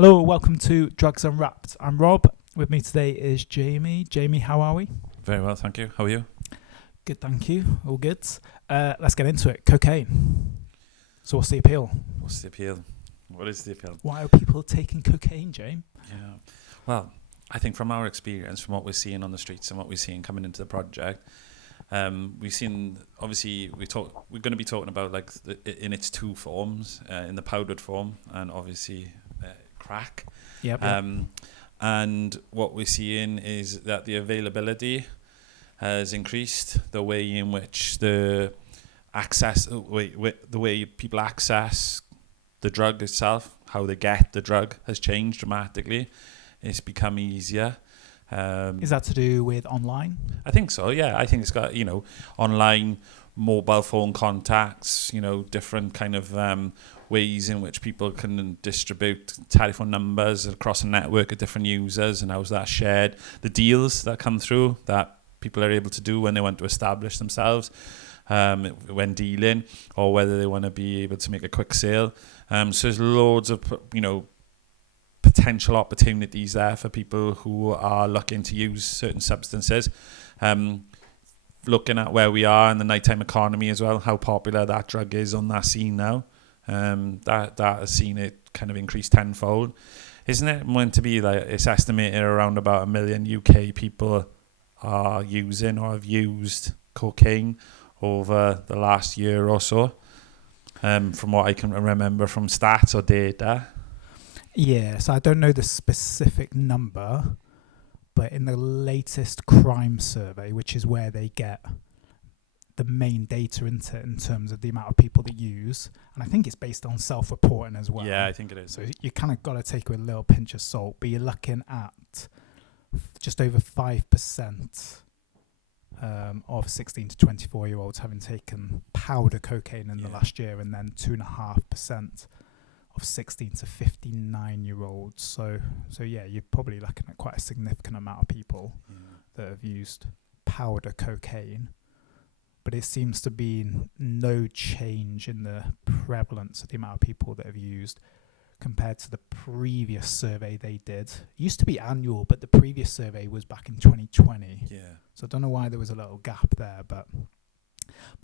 Hello, welcome to Drugs Unwrapped. I'm Rob. With me today is Jamie. Jamie, how are we? Very well, thank you. How are you? Good, thank you. All good. Let's get into it. Cocaine. So what's the appeal? What's the appeal? What is the appeal? Why are people taking cocaine, Jamie? Yeah. Well, I think from our experience, from what we're seeing on the streets and what we're seeing coming into the project, we've seen, obviously, we're going to be talking about like in its two forms, in the powdered form and obviously crack. Yep. And what we're seeing is that the availability has increased. The way in which the way people access the drug itself, how they get the drug, has changed dramatically. It's become easier. Is that to do with online? I think so, yeah. I think it's got, online, mobile phone contacts, different kind of ways in which people can distribute telephone numbers across a network of different users, and how's that shared. The deals that come through that people are able to do when they want to establish themselves when dealing, or whether they want to be able to make a quick sale. So there's loads of, potential opportunities there for people who are looking to use certain substances. Looking at where we are in the nighttime economy as well, how popular that drug is on that scene now. That has seen it kind of increase tenfold. Isn't it meant to be like it's estimated around about 1 million UK people are using or have used cocaine over the last year or so, from what I can remember from stats or data? Yeah, so I don't know the specific number, but in the latest crime survey, which is where they get the main data into it in terms of the amount of people that use, and I think it's based on self-reporting as well. Yeah, I think it is. So you kind of got to take it with a little pinch of salt, but you're looking at just over 5% of 16 to 24-year-olds having taken powder cocaine in the last year, and then 2.5% of 16 to 59-year-olds. So yeah, you're probably looking at quite a significant amount of people that have used powder cocaine. But it seems to be no change in the prevalence of the amount of people that have used compared to the previous survey they did. It used to be annual, but the previous survey was back in 2020. Yeah. So I don't know why there was a little gap there, but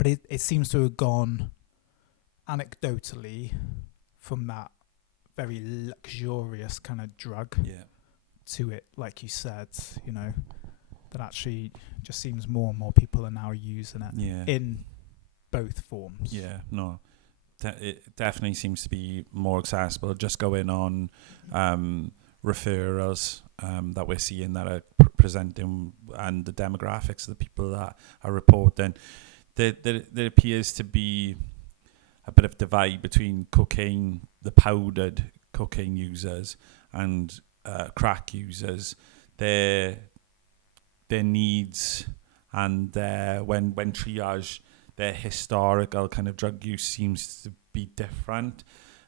it seems to have gone anecdotally from that very luxurious kind of drug to it, like you said, that actually just seems more and more people are now using it in both forms. Yeah, no. It definitely seems to be more accessible. Just going on referrals that we're seeing that are presenting, and the demographics of the people that are reporting, there appears to be a bit of divide between cocaine, the powdered cocaine users, and crack users. Their needs and when triage, their historical kind of drug use seems to be different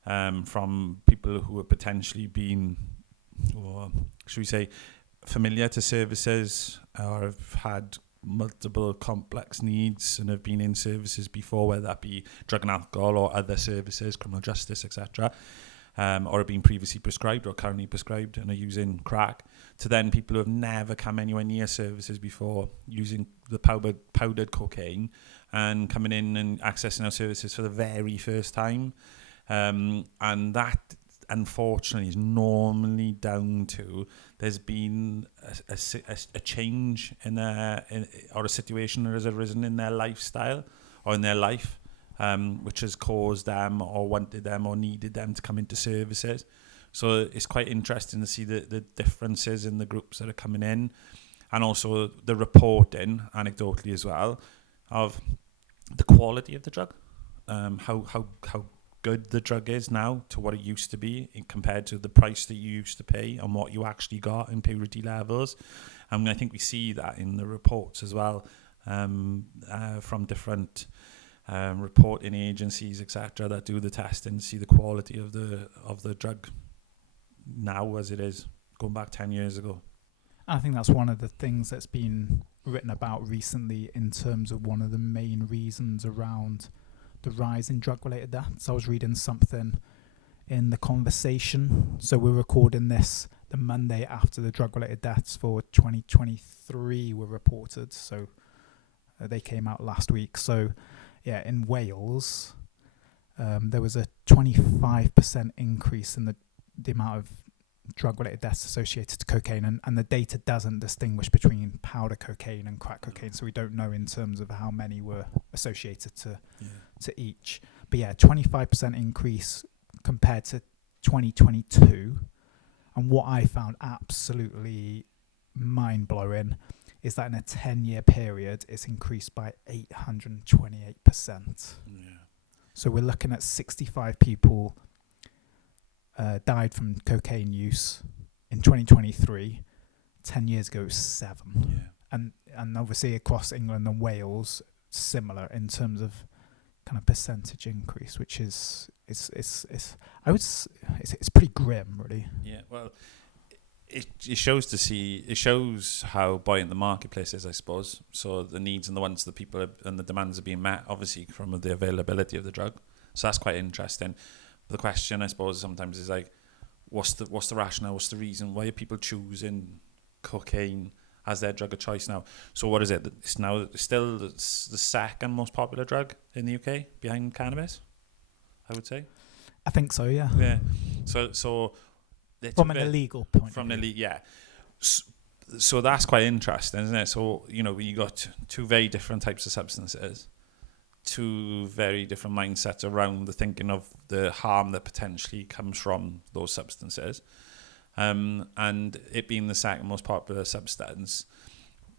from people who have potentially been, or should we say, familiar to services, or have had multiple complex needs and have been in services before, whether that be drug and alcohol or other services, criminal justice, etc., or have been previously prescribed or currently prescribed and are using crack, to then people who have never come anywhere near services before, using the powdered cocaine and coming in and accessing our services for the very first time. And that, unfortunately, is normally down to there's been a change or a situation that has arisen in their lifestyle or in their life, which has caused them or wanted them or needed them to come into services. So it's quite interesting to see the differences in the groups that are coming in, and also the reporting, anecdotally as well, of the quality of the drug, how good the drug is now to what it used to be compared to the price that you used to pay and what you actually got in purity levels. And I think we see that in the reports as well, from different reporting agencies, etc., that do the testing, see the quality of the drug now as it is going back 10 years ago. I think that's one of the things that's been written about recently in terms of one of the main reasons around the rise in drug-related deaths. I was reading something in the conversation. So we're recording this the Monday after the drug-related deaths for 2023 were reported. So they came out last week. So yeah, in Wales, there was a 25% increase in the amount of drug-related deaths associated to cocaine, and the data doesn't distinguish between powder cocaine and crack cocaine, so we don't know in terms of how many were associated to each. But yeah, 25% increase compared to 2022. And what I found absolutely mind-blowing is that in a 10-year period, it's increased by 828%. Yeah. So we're looking at 65 people died from cocaine use in 2023. 10 years ago, it was 7. Yeah. And obviously across England and Wales, similar in terms of kind of percentage increase, which is it's pretty grim, really. Yeah. Well, it shows how buoyant the marketplace is, I suppose. So the needs and the wants of the people and the demands are being met, obviously, from the availability of the drug. So that's quite interesting. The question, I suppose, sometimes is like, what's the rationale? What's the reason? Why are people choosing cocaine as their drug of choice now? So what is it? It's now still the second most popular drug in the UK behind cannabis, I would say. I think so, yeah. Yeah. So from an illegal point from of view. Yeah. So that's quite interesting, isn't it? So, you got two very different types of substances, two very different mindsets around the thinking of the harm that potentially comes from those substances. And it being the second most popular substance,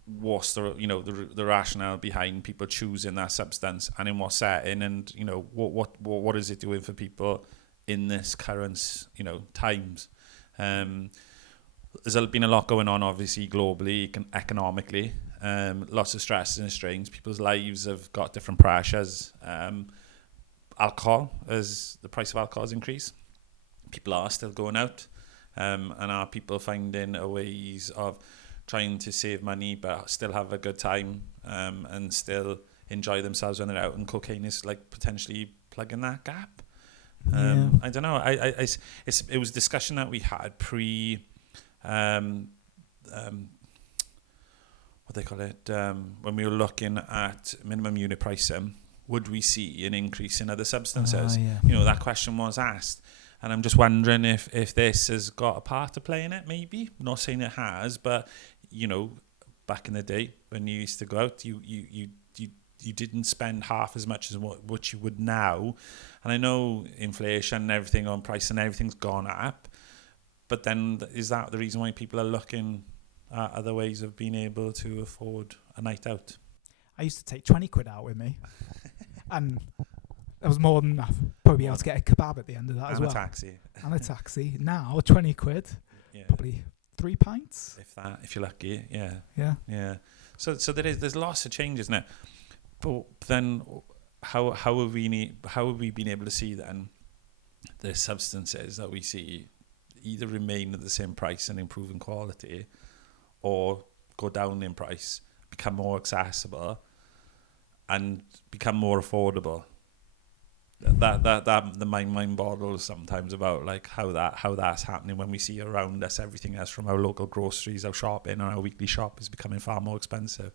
what's the rationale behind people choosing that substance, and in what setting, and what is it doing for people in this current times? There's been a lot going on, obviously, globally, economically. Lots of stresses and strains. People's lives have got different pressures. Alcohol, as the price of alcohol has increased, people are still going out, and are people finding ways of trying to save money but still have a good time, and still enjoy themselves when they're out, and cocaine is like potentially plugging that gap. I don't know. It was a discussion that we had pre what they call it, when we were looking at minimum unit pricing. Would we see an increase in other substances? That question was asked, and I'm just wondering if this has got a part to play in it. Maybe, I'm not saying it has, but back in the day when you used to go out, you didn't spend half as much as what you would now. And I know inflation and everything on price and everything's gone up, but then is that the reason why people are looking at other ways of being able to afford a night out? I used to take 20 quid out with me, and that was more than enough. Probably able to get a kebab at the end of that as well. And a taxi. Now 20 quid, probably 3 pints. If you're lucky, yeah. So there's lots of changes now. But then, how have we been able to see then the substances that we see either remain at the same price and improve in quality, or go down in price, become more accessible, and become more affordable? That the mind boggles sometimes about like how that's happening when we see around us everything else, from our local groceries, our shopping, and our weekly shop is becoming far more expensive.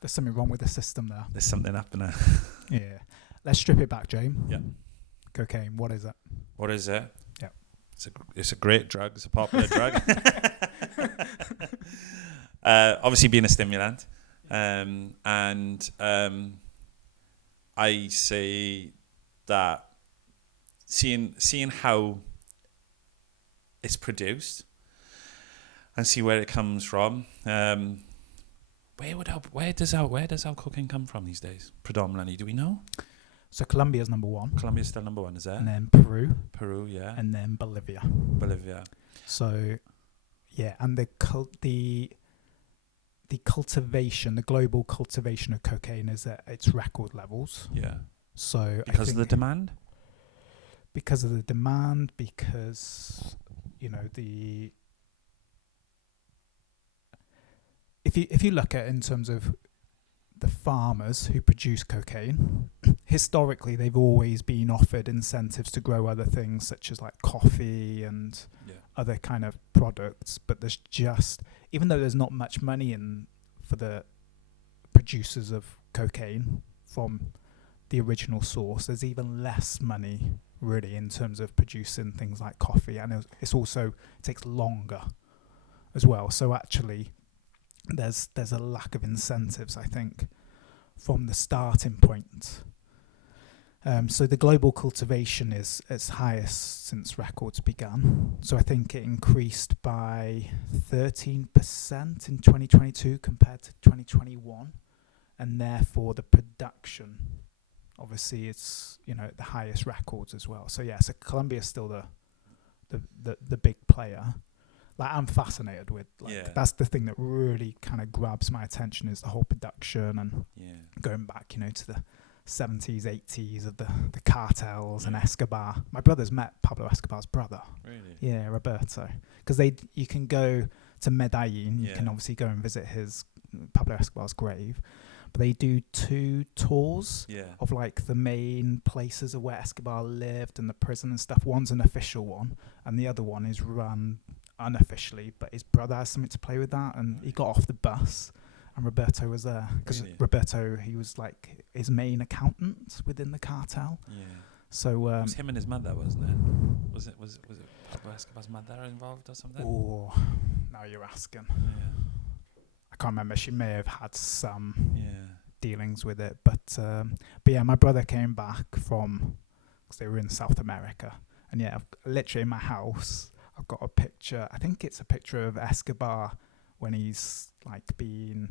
There's something wrong with the system there. There's something happening. Yeah. Let's strip it back, James. Yeah. Cocaine, what is it? What is it? Yeah. It's a great drug. It's a popular drug. Obviously being a stimulant. And I say that seeing how it's produced and see where it comes from. Where does our cocaine come from these days? Predominantly, do we know? So Colombia's number one. Colombia's still number one, is there? And then Peru. Peru, yeah. And then Bolivia. So, yeah, and the cultivation, the global cultivation of cocaine is at its record levels. Yeah. So because of the demand? Because of the demand, because if you look at it in terms of the farmers who produce cocaine, historically they've always been offered incentives to grow other things such as like coffee and other kind of products, but there's just, even though there's not much money in for the producers of cocaine from the original source, there's even less money really in terms of producing things like coffee, and it's also, it takes longer as well. So actually there's a lack of incentives, I think, from the starting point. So the global cultivation is its highest since records began. So I think it increased by 13% in 2022 compared to 2021, and therefore the production, obviously, it's, you know, the highest records as well. So yeah, so Colombia's still the big player. Like, I'm fascinated with, like, that's the thing that really kind of grabs my attention, is the whole production, and going back, you know, to the 70s, 80s of the cartels and Escobar. My brother's met Pablo Escobar's brother. Really? Yeah, Roberto. Because you can go to Medellin, you can obviously go and visit Pablo Escobar's grave, but they do 2 tours of like the main places of where Escobar lived and the prison and stuff. One's an official one, and the other one is run unofficially, but his brother has something to play with that, and he got off the bus and Roberto was there because Roberto, he was like his main accountant within the cartel. So it was him and his mother, wasn't it? Was it Pablo Escobar's mother involved or something? Oh, now you're asking. I can't remember. She may have had some dealings with it, but yeah, my brother came back from, because they were in South America, and literally in my house I've got a picture. I think it's a picture of Escobar when he's like being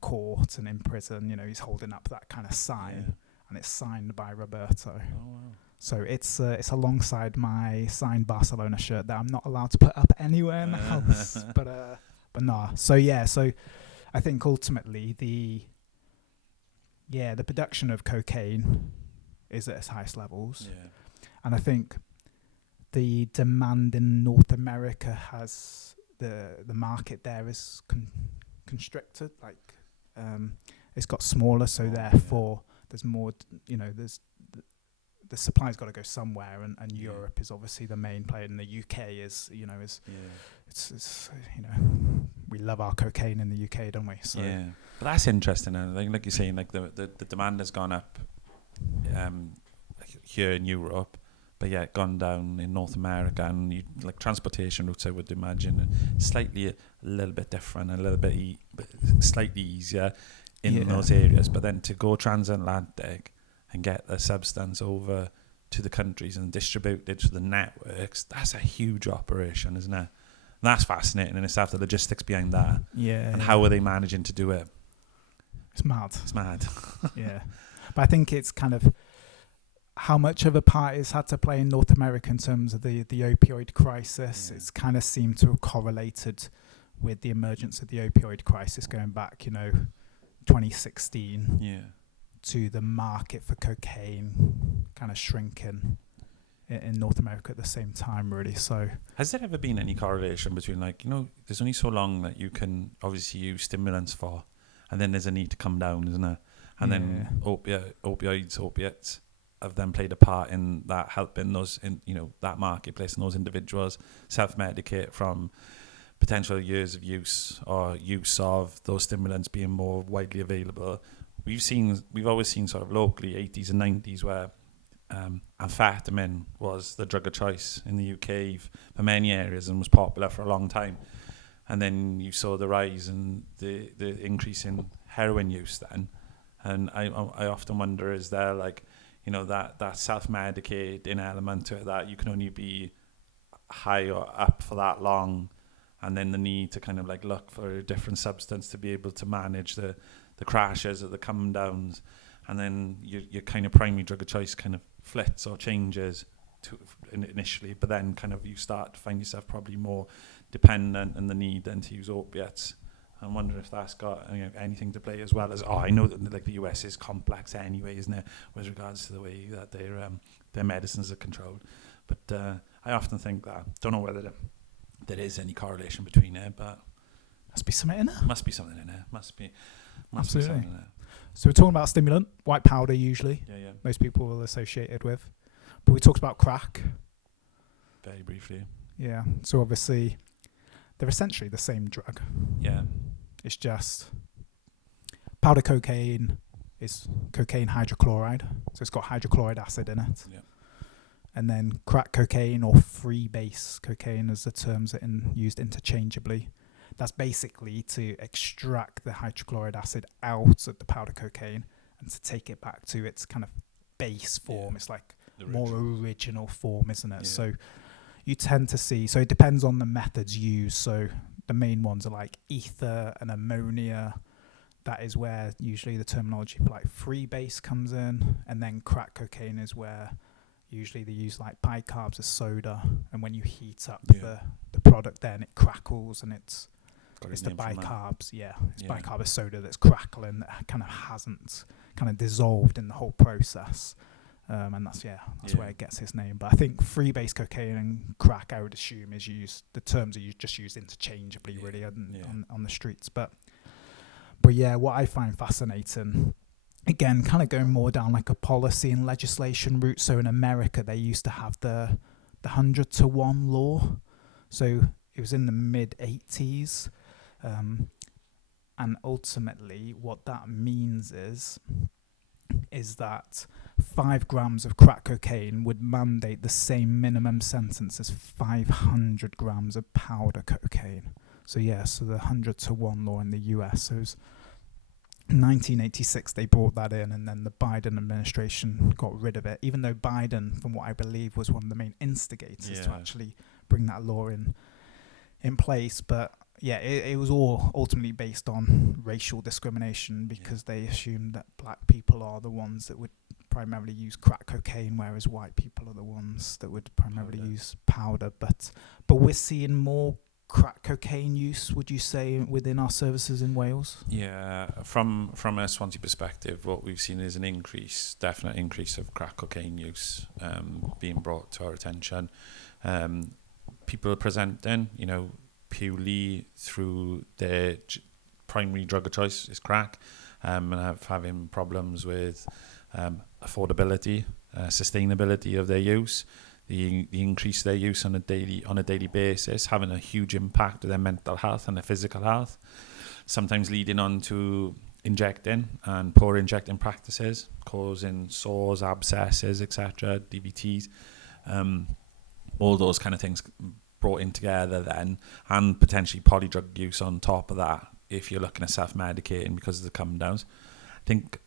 caught and in prison. You know, he's holding up that kind of sign, and it's signed by Roberto. Oh, wow. So it's alongside my signed Barcelona shirt that I'm not allowed to put up anywhere in the house. But nah. So I think ultimately the production of cocaine is at its highest levels, and I think the demand in North America has the market there is constricted. Like it's got smaller, so therefore there's more. You know, there's the supply's got to go somewhere, and Europe is obviously the main player, and the UK is, you know, it's you know, we love our cocaine in the UK, don't we? So but that's interesting, and like you're saying, like the demand has gone up here in Europe, but gone down in North America, and like transportation routes, I would imagine slightly a little bit different, a little bit slightly easier in those areas, but then to go transatlantic and get the substance over to the countries and distribute it to the networks, that's a huge operation, isn't it? And that's fascinating, and it's the logistics behind that. And how are they managing to do it? It's mad. Yeah. But I think it's kind of how much of a part it's had to play in North America in terms of the opioid crisis. It's kind of seemed to have correlated with the emergence of the opioid crisis going back, 2016. To the market for cocaine kind of shrinking in North America at the same time, really. So has there ever been any correlation between, there's only so long that you can obviously use stimulants for, and then there's a need to come down, isn't there? And then opiates have then played a part in that, helping those that marketplace and those individuals self-medicate from potential years of use or use of those stimulants being more widely available. We've always seen sort of locally 80s and 90s where amphetamine was the drug of choice in the UK for many areas and was popular for a long time. And then you saw the rise and the increase in heroin use then. And I often wonder, is there that self-medicating element to it, that you can only be high or up for that long, and then the need to kind of look for a different substance to be able to manage the crashes or the come downs, and then your kind of primary drug of choice kind of flits or changes initially, but then kind of you start to find yourself probably more dependent and the need then to use opiates. I wonder if that's got anything to play, as well as I know that the US is complex anyway, isn't it, with regards to the way that their medicines are controlled. But I often think that, don't know whether there is any correlation between it, but Must be something in there. Must be something in there. Must be Absolutely. something in there. So we're talking about stimulant, white powder usually. Yeah. Most people will associate it with. But we talked about crack. Very briefly. Yeah. So obviously, they're essentially the same drug. Yeah. It's just powder cocaine is cocaine hydrochloride. So it's got hydrochloric acid in it. Yeah. And then crack cocaine or freebase cocaine, as the terms are used interchangeably. That's basically to extract the hydrochloric acid out of the powder cocaine and to take it back to its kind of base form. Yeah. It's like The more original form, isn't it? Yeah. So you tend to see, so it depends on the methods used. So the main ones are like ether and ammonia. That is where usually the terminology for like freebase comes in. And then crack cocaine is where usually they use like bicarbs as soda. And when you heat up the product, then it crackles and it's the bicarbs. It's bicarb of soda that's crackling, that kind of hasn't kind of dissolved in the whole process. And that's where it gets its name. But I think freebase cocaine and crack, I would assume, is used. The terms are just used interchangeably, really, on the streets. But yeah, what I find fascinating, again, kind of going more down like a policy and legislation route. So in America, they used to have the 100-to-1 law. So it was in the mid 80s. And ultimately, what that means is that 5 grams of crack cocaine would mandate the same minimum sentence as 500 grams of powder cocaine. So the 100-to-1 law in the US. So it was 1986 they brought that in, and then the Biden administration got rid of it, even though Biden, from what I believe, was one of the main instigators to actually bring that law in place. But it was all ultimately based on racial discrimination, because they assumed that black people are the ones that would primarily use crack cocaine, whereas white people are the ones that would primarily use powder. But we're seeing more crack cocaine use, would you say, within our services in Wales? Yeah, from a Swansea perspective, what we've seen is definite increase of crack cocaine use being brought to our attention. People are presenting, purely through their primary drug of choice is crack, and having problems with affordability, sustainability of their use, the increase their use on a daily basis, having a huge impact on their mental health and their physical health, sometimes leading on to injecting and poor injecting practices, causing sores, abscesses, etc., DVTs, all those kind of things brought in together then, and potentially polydrug use on top of that if you're looking at self-medicating because of the come downs. I think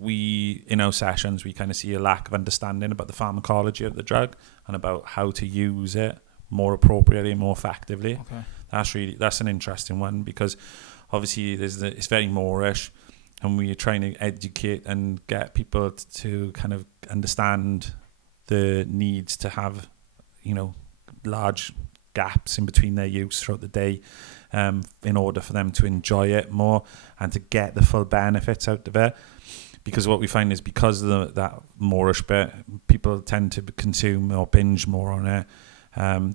in our sessions, we kind of see a lack of understanding about the pharmacology of the drug and about how to use it more appropriately, more effectively. Okay. That's an interesting one, because obviously it's very Moorish, and we're trying to educate and get people to kind of understand the needs to have, large gaps in between their use throughout the day, in order for them to enjoy it more and to get the full benefits out of it. Because what we find is, because of that Moorish bit, people tend to consume or binge more on it,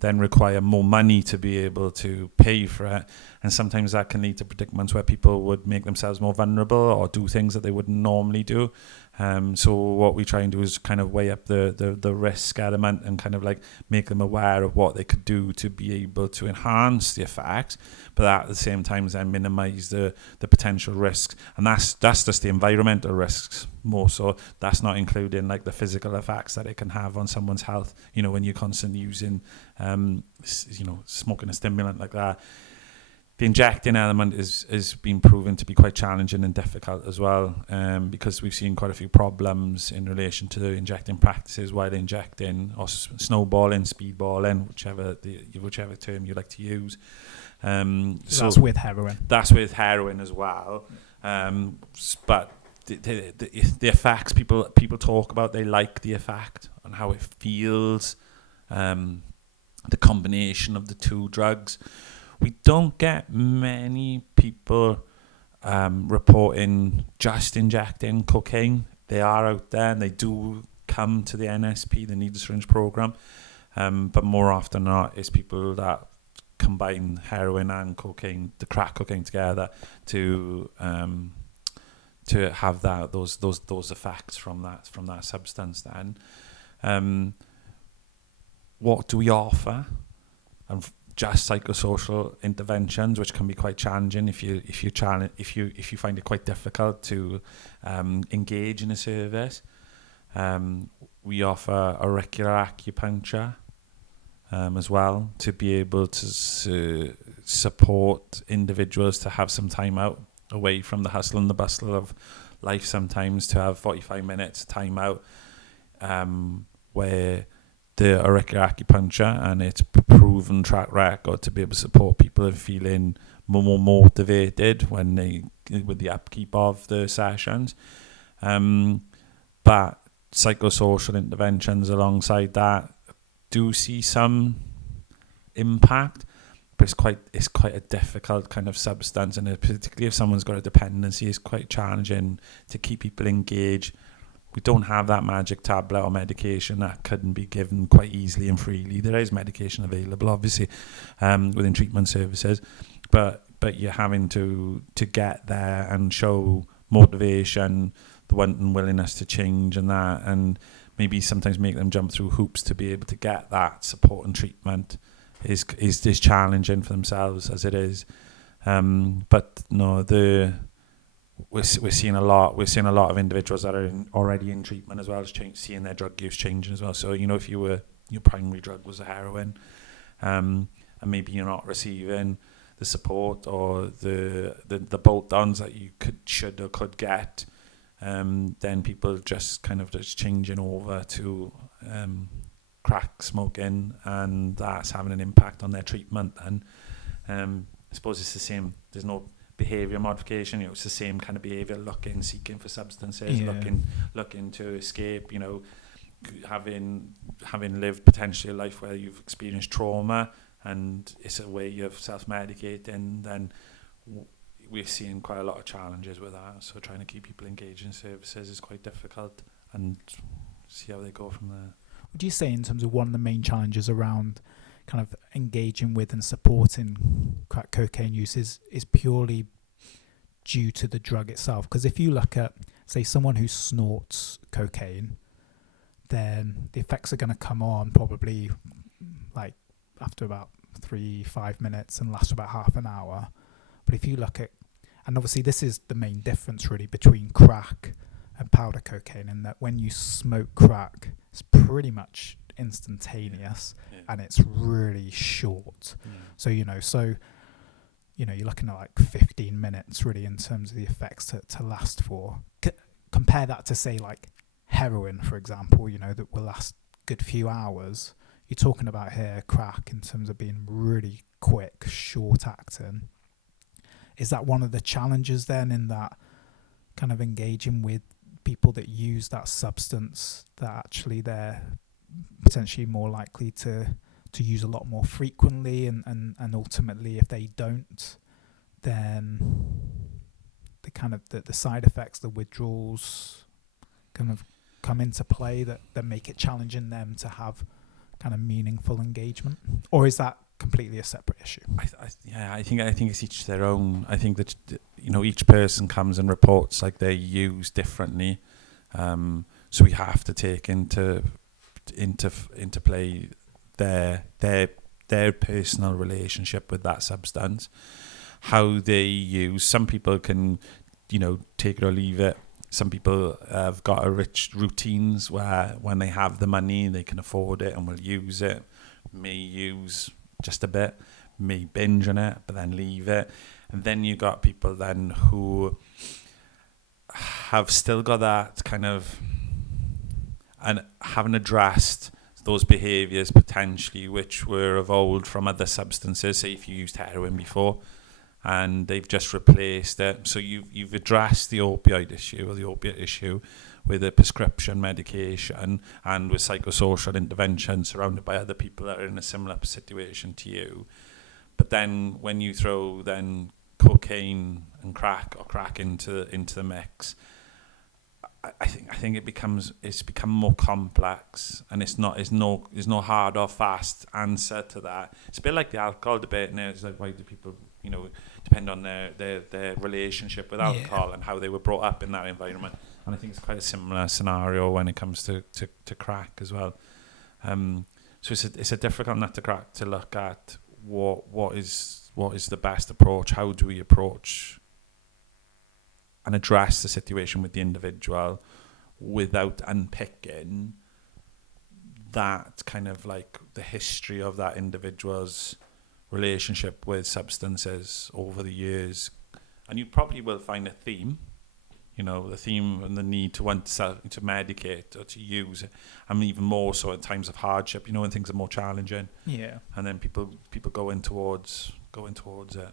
then require more money to be able to pay for it. And sometimes that can lead to predicaments where people would make themselves more vulnerable or do things that they wouldn't normally do. So what we try and do is kind of weigh up the risk element and kind of like make them aware of what they could do to be able to enhance the effects, but at the same time then minimize the potential risks. And that's just the environmental risks more so. That's not including like the physical effects that it can have on someone's health, when you're constantly using smoking a stimulant like that. The injecting element is been proven to be quite challenging and difficult as well, because we've seen quite a few problems in relation to the injecting practices while injecting, or snowballing, speedballing, whichever term you like to use. So that's with heroin. That's with heroin as well. But the effects people talk about, they like the effect and how it feels, the combination of the two drugs. We don't get many people reporting just injecting cocaine. They are out there, and they do come to the NSP, the Needle Syringe Program. But more often than not, it's people that combine heroin and cocaine, the crack cocaine together to have those effects from that substance. Then, what do we offer? And just psychosocial interventions, which can be quite challenging if you find it quite difficult to engage in a service. We offer auricular acupuncture as well, to be able to support individuals to have some time out away from the hustle and the bustle of life, sometimes to have 45 minutes time out, where the auricular acupuncture and its proven track record to be able to support people in feeling more motivated with the upkeep of the sessions. But psychosocial interventions alongside that do see some impact, but it's quite a difficult kind of substance, and particularly if someone's got a dependency, it's quite challenging to keep people engaged. We don't have that magic tablet or medication that couldn't be given quite easily and freely. There is medication available, obviously, within treatment services, but you're having to get there and show motivation, the want and willingness to change, and maybe sometimes make them jump through hoops to be able to get that support and treatment is challenging for themselves as it is. But no, we're seeing a lot of individuals that are already in treatment as well as seeing their drug use changing as well. So, if your primary drug was a heroin, and maybe you're not receiving the support or the bolt-ons that you should or could get, then people just changing over to crack smoking, and that's having an impact on their treatment. And I suppose it's the same. There's no behavior modification. It's the same kind of behavior, seeking for substances, looking to escape. Having lived potentially a life where you've experienced trauma, and it's a way of self-medicating. Then we're seeing quite a lot of challenges with that. So trying to keep people engaged in services is quite difficult, and see how they go from there. Would you say, in terms of one of the main challenges around kind of engaging with and supporting crack cocaine use is purely due to the drug itself? Because if you look at, say, someone who snorts cocaine, then the effects are going to come on probably like after about 3-5 minutes and last about half an hour. But if you look at, and obviously this is the main difference really between crack and powder cocaine, in that when you smoke crack, it's pretty much instantaneous, and it's really short. So you're looking at like 15 minutes really in terms of the effects to last for. Compare that to, say, like heroin, for example, that will last a good few hours. You're talking about here crack in terms of being really quick, short acting. Is that one of the challenges then, in that kind of engaging with people that use that substance, that actually they're potentially more likely to use a lot more frequently, and ultimately if they don't, then the kind of the side effects, the withdrawals kind of come into play that make it challenging them to have kind of meaningful engagement? Or is that completely a separate issue? I think it's each their own. I think that each person comes and reports like they use differently, so we have to take into play their personal relationship with that substance, how they use. Some people can take it or leave it. Some people have got a rich routines where when they have the money they can afford it and will use it, may use just a bit, may binge on it but then leave it. And then you got people then who have still got that kind of, and haven't addressed those behaviours potentially which were evolved from other substances. Say if you used heroin before and they've just replaced it, so you've addressed the opioid issue or the opiate issue with a prescription medication and with psychosocial intervention surrounded by other people that are in a similar situation to you. But then when you throw then cocaine and crack into the mix, I think it's become more complex, and there's no hard or fast answer to that. It's a bit like the alcohol debate now. It's like, why do people, depend on their relationship with alcohol and how they were brought up in that environment. And I think it's quite a similar scenario when it comes to crack as well. So it's a difficult nut to crack to look at what is the best approach. How do we approach and address the situation with the individual without unpicking that kind of like the history of that individual's relationship with substances over the years. And you probably will find a theme, the theme and the need to want to medicate or to use it. And even more so in times of hardship, when things are more challenging. Yeah. And then people going towards it. Does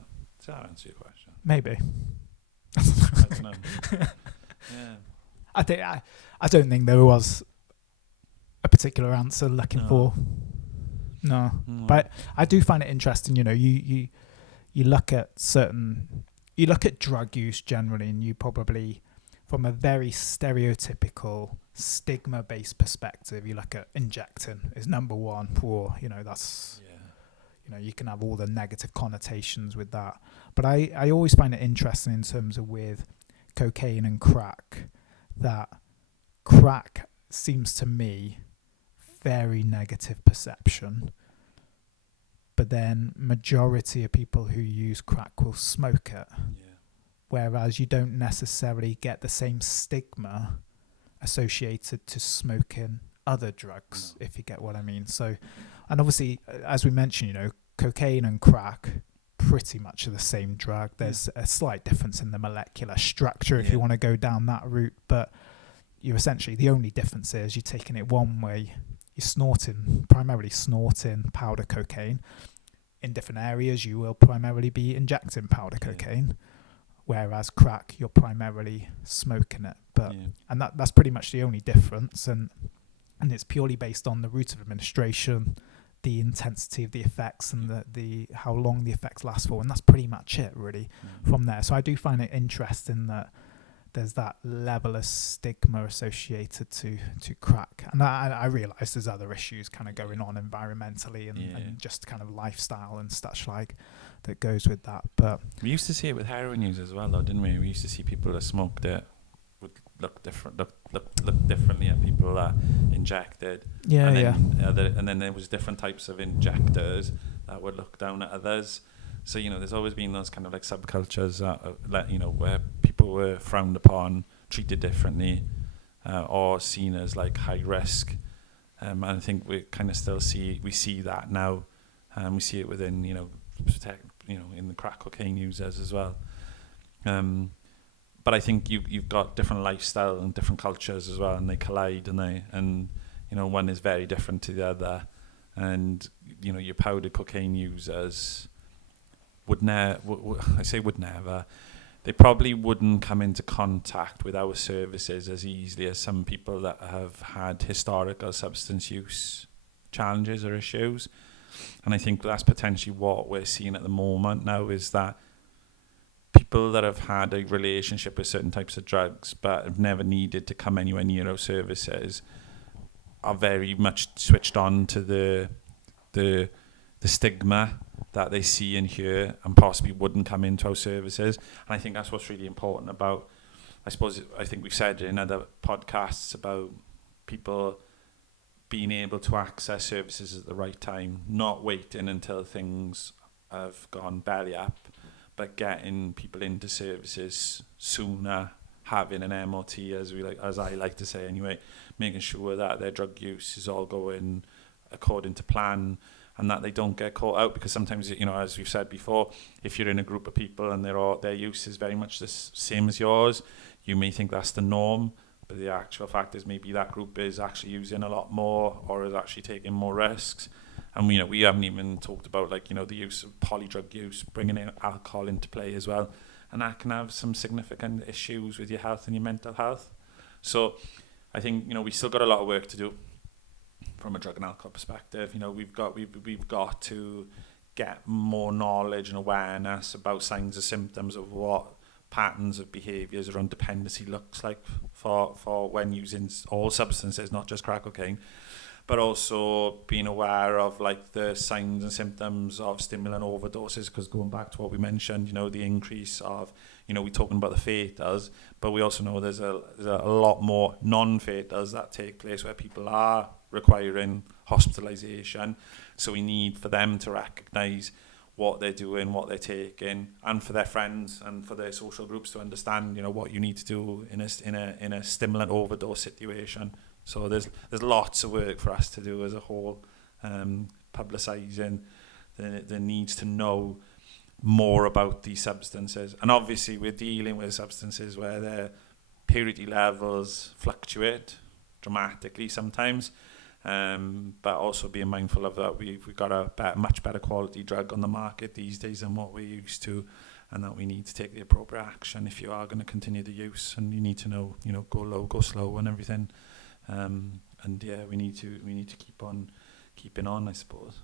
that answer your question? Maybe. I don't know. Yeah. I don't think there was a particular answer looking for. No. But I do find it interesting, you look at drug use generally, and you probably, from a very stereotypical stigma-based perspective, you look at injecting is number one for, that's, you can have all the negative connotations with that. But I always find it interesting in terms of with cocaine and crack, that crack seems to me very negative perception. But then majority of people who use crack will smoke it. Yeah. Whereas you don't necessarily get the same stigma associated to smoking other drugs, if you get what I mean. So, and obviously, as we mentioned, cocaine and crack pretty much are the same drug. There's a slight difference in the molecular structure if you want to go down that route, but you're essentially, the only difference is you're taking it one way. You're primarily snorting powder cocaine. In different areas, you will primarily be injecting powder cocaine, whereas crack, you're primarily smoking it. But and that's pretty much the only difference, and it's purely based on the route of administration, the intensity of the effects, and the how long the effects last for, and that's pretty much it really from there. So I do find it interesting that there's that level of stigma associated to crack, and I realise there's other issues kind of going on environmentally and just kind of lifestyle and such like that goes with that. But we used to see it with heroin users as well, though, didn't we? We used to see people that smoked it would look differently at people that injected. And then there was different types of injectors that would look down at others. So, there's always been those kind of like subcultures where people were frowned upon, treated differently, or seen as like high risk. And I think we kind of still see that now. We see it within, in the crack cocaine users as well. But I think you've got different lifestyle and different cultures as well, and they collide, and one is very different to the other. And, your powdered cocaine users would never, they probably wouldn't come into contact with our services as easily as some people that have had historical substance use challenges or issues. And I think that's potentially what we're seeing at the moment now, is that people that have had a relationship with certain types of drugs but have never needed to come anywhere near our services are very much switched on to the stigma that they see and hear, and possibly wouldn't come into our services. And I think that's what's really important about, I think we've said in other podcasts about people being able to access services at the right time, not waiting until things have gone belly up, but getting people into services sooner, having an MOT, as I like to say anyway, making sure that their drug use is all going according to plan, and that they don't get caught out, because sometimes, as we've said before, if you're in a group of people and their use is very much the same as yours, you may think that's the norm, but the actual fact is maybe that group is actually using a lot more, or is actually taking more risks. And we haven't even talked about the use of polydrug use, bringing in alcohol into play as well, and that can have some significant issues with your health and your mental health. So I think we still got a lot of work to do from a drug and alcohol perspective. We've got to get more knowledge and awareness about signs and symptoms of what patterns of behaviours around dependency looks like for when using all substances, not just crack cocaine, but also being aware of like the signs and symptoms of stimulant overdoses, because going back to what we mentioned, the increase of, we're talking about the fatals, but we also know there's a lot more non-fatals that take place where people are requiring hospitalisation. So we need for them to recognise what they're doing, what they're taking, and for their friends and for their social groups to understand, what you need to do in a stimulant overdose situation. So there's lots of work for us to do as a whole, publicising the needs to know more about these substances. And obviously we're dealing with substances where their purity levels fluctuate dramatically sometimes, but also being mindful of that we've got a much better quality drug on the market these days than what we used to, and that we need to take the appropriate action if you are going to continue the use, and you need to know, go low, go slow and everything. And yeah, we need to keep on keeping on, I suppose.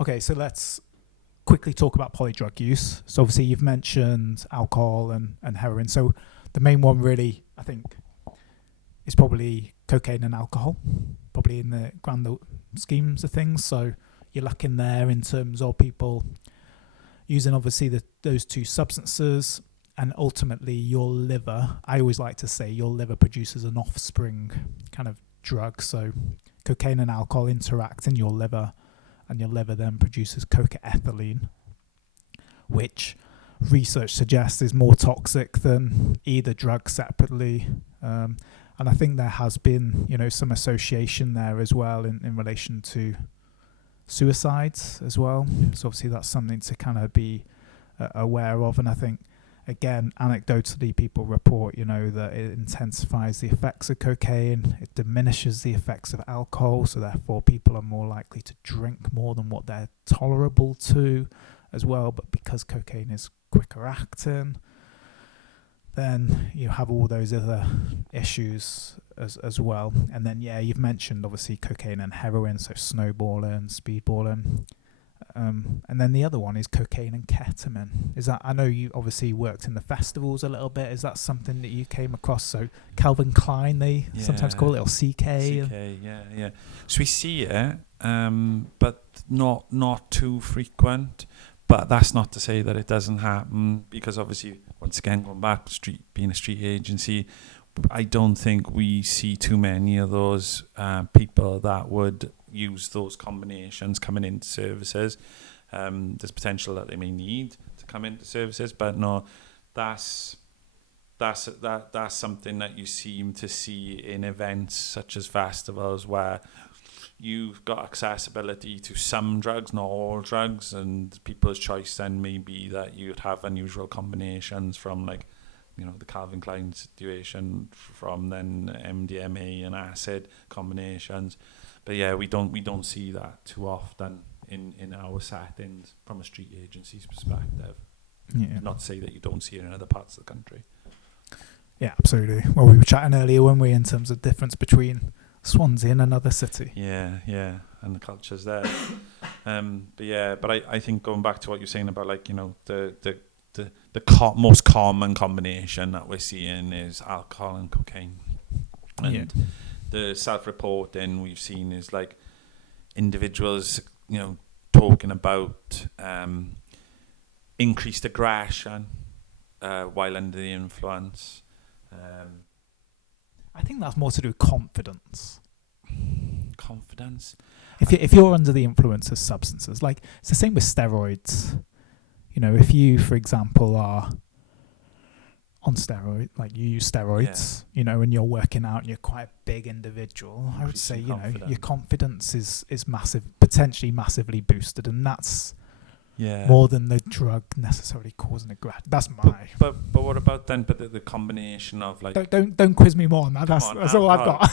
Okay, so let's quickly talk about polydrug use. So obviously you've mentioned alcohol and heroin. So the main one really, I think, is probably cocaine and alcohol, probably in the grand schemes of things. So you're looking there in terms of people using obviously those two substances, and ultimately your liver, I always like to say your liver produces an offspring kind of drug. So cocaine and alcohol interact in your liver, and your liver then produces cocaethylene, which research suggests is more toxic than either drug separately. And I think there has been, some association there as well in relation to suicides as well. So obviously that's something to kind of be aware of. And I think, again, anecdotally, people report, that it intensifies the effects of cocaine, it diminishes the effects of alcohol, so therefore people are more likely to drink more than what they're tolerable to as well. But because cocaine is quicker acting, then you have all those other issues as well. And then, yeah, you've mentioned obviously cocaine and heroin, so snowballing, speedballing. And then the other one is cocaine and ketamine. Is that, I know you obviously worked in the festivals a little bit. Is that something that you came across? So Calvin Klein, they sometimes call it, or CK. Yeah. So we see it, but not too frequent. But that's not to say that it doesn't happen, because obviously, once again, going back to being a street agency, I don't think we see too many of those people that would use those combinations coming into services. There's potential that they may need to come into services, but no, that's something that you seem to see in events such as festivals, where you've got accessibility to some drugs, not all drugs, and people's choice then may be that you'd have unusual combinations from, like, the Calvin Klein situation, from then MDMA and acid combinations. But yeah, we don't see that too often in our settings from a street agency's perspective. Yeah. Not to say that you don't see it in other parts of the country. Yeah, absolutely. Well, we were chatting earlier, weren't we, in terms of difference between Swansea and another city. Yeah, and the culture's there. But I think going back to what you're saying about, like, the most common combination that we're seeing is alcohol and cocaine. And the self-reporting we've seen is like individuals, talking about increased aggression while under the influence. I think that's more to do with confidence. Confidence? If you're under the influence of substances, like it's the same with steroids. If you, for example, are on steroid, like you use steroids, and you're working out and you're quite a big individual, I would say, your confidence is massive, potentially massively boosted, and that's more than the drug necessarily causing a grad. That's my. But what about then? But the combination of, like, don't quiz me more on that. That's all I've got.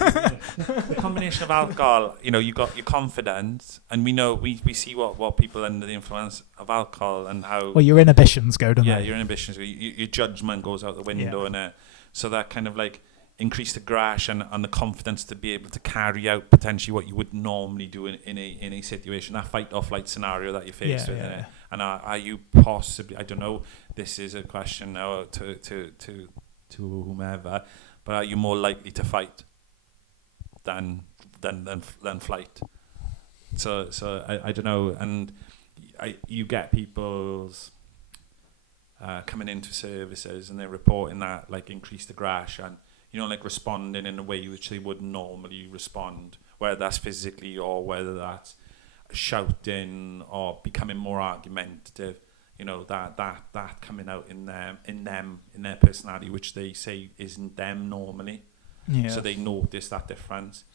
The combination of alcohol, you got your confidence, and we know we see what people under the influence of alcohol and how. Well, your inhibitions go, don't they? Yeah, your inhibitions. Your judgment goes out the window, and so that kind of, like, increased aggression and the confidence to be able to carry out potentially what you would normally do in a situation, that fight or flight scenario that you're faced with. Yeah. And are you possibly, I don't know, this is a question now to whomever, but are you more likely to fight than flight? So I don't know, and you get people's coming into services and they're reporting that like increased aggression, like responding in a way which they would normally respond, whether that's physically or whether that's shouting or becoming more argumentative, that coming out in their personality, which they say isn't them normally. So they notice that difference.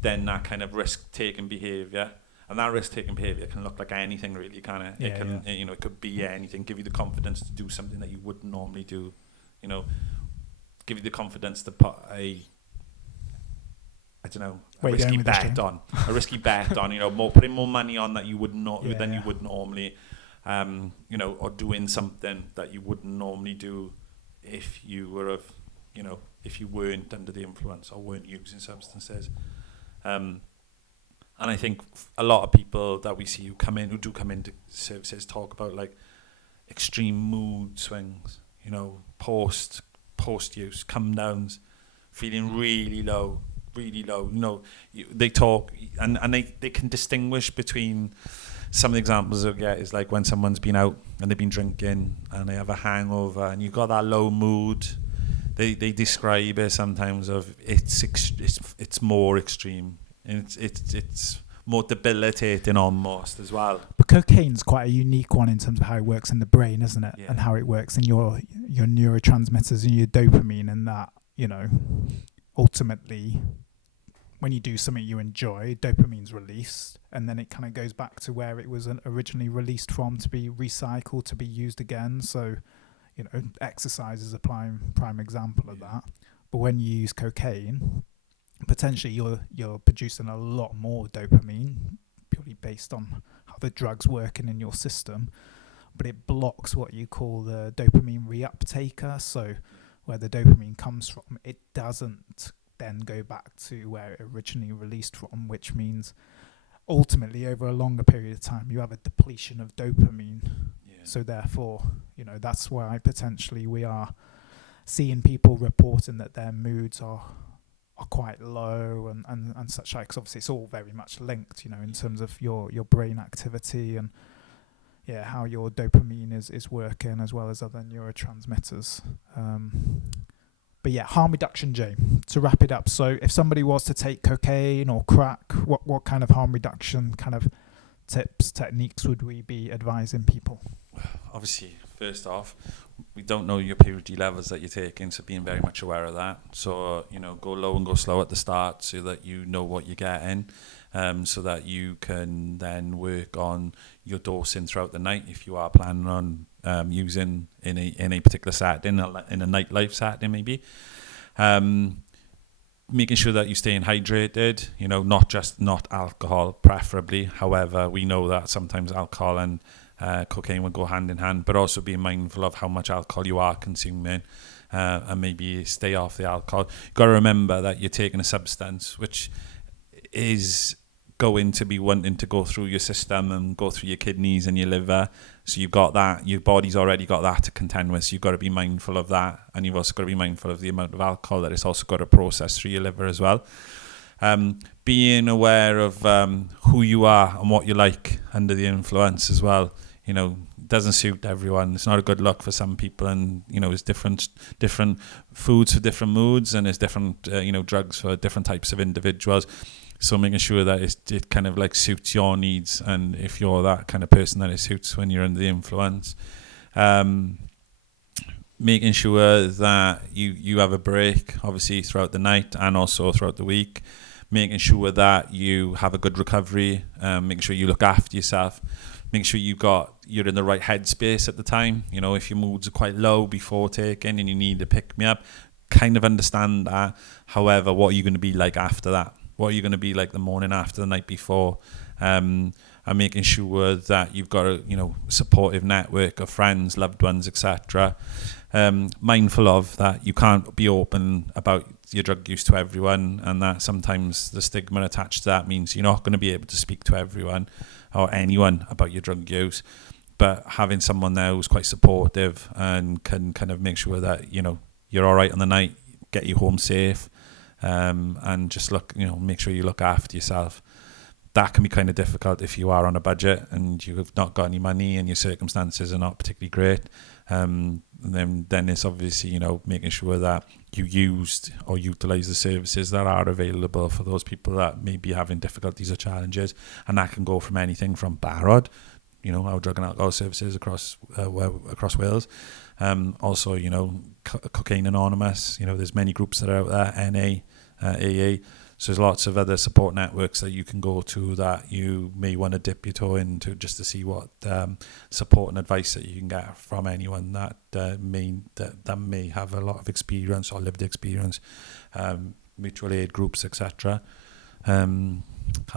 Then that kind of risk-taking behaviour, and that risk-taking behaviour can look like anything really, can it? It can, it could be anything. Give you the confidence to do something that you wouldn't normally do. Give you the confidence to put a risky bet on, putting more money on that you would not than you would normally, or doing something that you wouldn't normally do if you were if you weren't under the influence or weren't using substances. And I think a lot of people that we see who do come into services talk about like extreme mood swings, post use, come downs, feeling really low. They talk and they can distinguish between. Some of the examples I get is like when someone's been out and they've been drinking and they have a hangover and you've got that low mood. They describe it sometimes of it's more extreme and it's more debilitating almost as well. But cocaine's quite a unique one in terms of how it works in the brain, isn't it? Yeah. And how it works in your neurotransmitters and your dopamine, and that ultimately when you do something you enjoy, dopamine's released, and then it kind of goes back to where it was originally released from, to be recycled, to be used again. So exercise is a prime example of that. But when you use cocaine, potentially you're producing a lot more dopamine, purely based on how the drug's working in your system. But it blocks what you call the dopamine reuptaker. So where the dopamine comes from, it doesn't then go back to where it originally released from, which means ultimately over a longer period of time you have a depletion of dopamine. So therefore, that's why potentially we are seeing people reporting that their moods are quite low and such like. 'Cause obviously it's all very much linked, in terms of your brain activity and how your dopamine is working, as well as other neurotransmitters. But harm reduction, Jay, to wrap it up. So if somebody was to take cocaine or crack, what kind of harm reduction kind of tips, techniques would we be advising people? Obviously, first off, we don't know your purity levels that you're taking, so being very much aware of that. So, go low and go slow at the start so that you know what you're getting, so that you can then work on your dosing throughout the night if you are planning on using in a particular setting, in a nightlife setting maybe. Making sure that you're staying hydrated, not alcohol preferably. However, we know that sometimes alcohol and cocaine will go hand in hand, but also being mindful of how much alcohol you are consuming, and maybe stay off the alcohol. You've got to remember that you're taking a substance which is going to be wanting to go through your system and go through your kidneys and your liver. So you've got that, your body's already got that to contend with, so you've got to be mindful of that, and you've also got to be mindful of the amount of alcohol that it's also got to process through your liver as well. Being aware of who you are and what you like under the influence as well. Doesn't suit everyone. It's not a good look for some people, and there's different foods for different moods, and there's different drugs for different types of individuals. So making sure that it kind of like suits your needs, and if you're that kind of person that it suits when you're under the influence. Making sure that you have a break, obviously, throughout the night and also throughout the week. Making sure that you have a good recovery, making sure you look after yourself, making sure you're in the right headspace at the time. If your moods are quite low before taking and you need to pick me up, kind of understand that. However, what are you going to be like after that? What are you going to be like the morning after, the night before? And making sure that you've got a supportive network of friends, loved ones, etc. mindful of that you can't be open about your drug use to everyone, and that sometimes the stigma attached to that means you're not going to be able to speak to everyone or anyone about your drug use. But having someone there who's quite supportive and can kind of make sure that, you know, you're all right on the night, get you home safe, and just make sure you look after yourself. That can be kind of difficult if you are on a budget and you've not got any money and your circumstances are not particularly great. Then it's obviously, you know, making sure that you used or utilize the services that are available for those people that may be having difficulties or challenges. And that can go from anything from Barod, you know, our drug and alcohol services across Wales. Also, you know, Cocaine Anonymous, you know, there's many groups that are out there, NA, AA. So there's lots of other support networks that you can go to that you may want to dip your toe into, just to see what support and advice that you can get from anyone that may have a lot of experience or lived experience, mutual aid groups, etc. Can't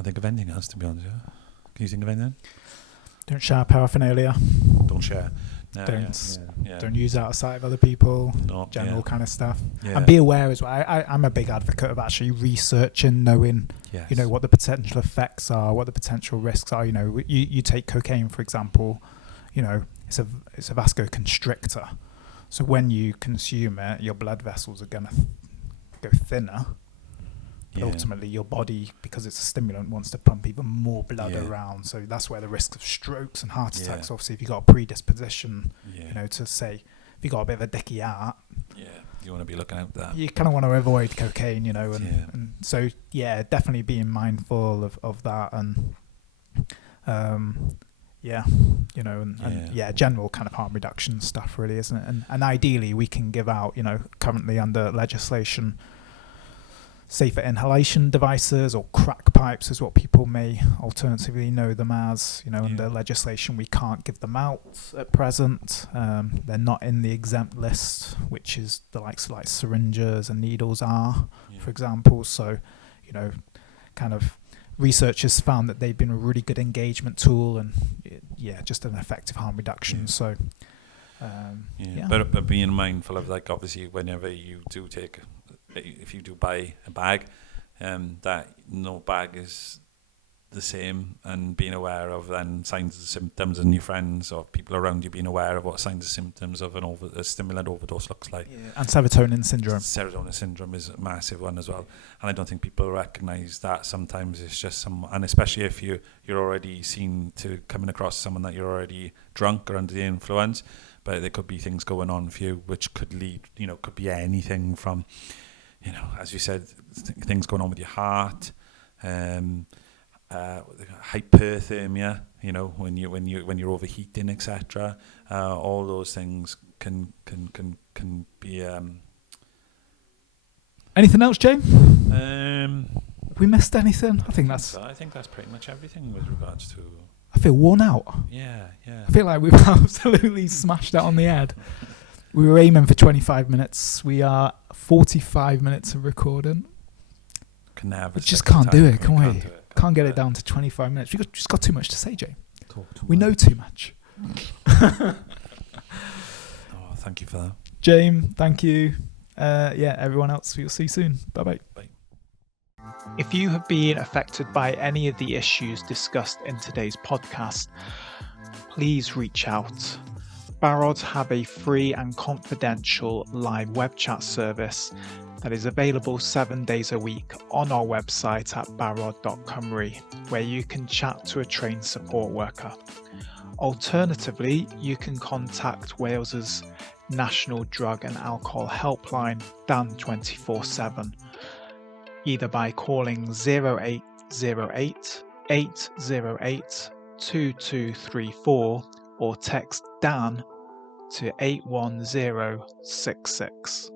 think of anything else, to be honest. Yeah? Can you think of anything? Don't share paraphernalia. Don't share. Don't use it outside of other people. General kind of stuff. And be aware as well. I'm a big advocate of actually researching, knowing, you know, what the potential effects are, what the potential risks are. You know, you take cocaine, for example. You know, it's a vasoconstrictor. So when you consume it, your blood vessels are gonna go thinner. But ultimately, your body, because it's a stimulant, wants to pump even more blood around. So that's where the risk of strokes and heart attacks. Obviously, if you've got a predisposition, you know, to say, if you've got a bit of a dicky heart, you want to be looking out that. You kind of want to avoid cocaine, you know, and so definitely being mindful of that, and you know, and general kind of harm reduction stuff, really, isn't it? And ideally, we can give out, you know, currently under legislation, safer inhalation devices, or crack pipes is what people may alternatively know them as. You know, under legislation we can't give them out at present. They're not in the exempt list, which is the likes of like syringes and needles are, for example. So, you know, kind of researchers found that they've been a really good engagement tool, and just an effective harm reduction. So but being mindful of, like, obviously whenever you do take, if you do buy a bag, that no bag is the same, and being aware of then signs and symptoms, and your friends or people around you being aware of what signs and symptoms of a stimulant overdose looks like. And serotonin syndrome. Serotonin syndrome is a massive one as well, and I don't think people recognise that. Sometimes it's just and especially if you're already seen to coming across someone that you're already drunk or under the influence, but there could be things going on for you which could lead, you know, could be anything from, you know, as you said, things going on with your heart, hyperthermia, you know, when you're overheating, etc. All those things can be. Anything else, James? Have we missed anything? I think that's pretty much everything with regards to. I feel worn out. Yeah. I feel like we've absolutely smashed that on the head. We were aiming for 25 minutes. We are 45 minutes of recording. We just can't do it, can we? Can't get it down to 25 minutes. We've just got too much to say, Jay. We know too much. Thank you for that. James, thank you. Everyone else, we'll see you soon. Bye-bye. Bye. If you have been affected by any of the issues discussed in today's podcast, please reach out. Barod have a free and confidential live web chat service that is available 7 days a week on our website at barod.cymru, where you can chat to a trained support worker. Alternatively, you can contact Wales's National Drug and Alcohol Helpline, Dan 24/7, either by calling 0808 808 2234 or text Dan to 81066.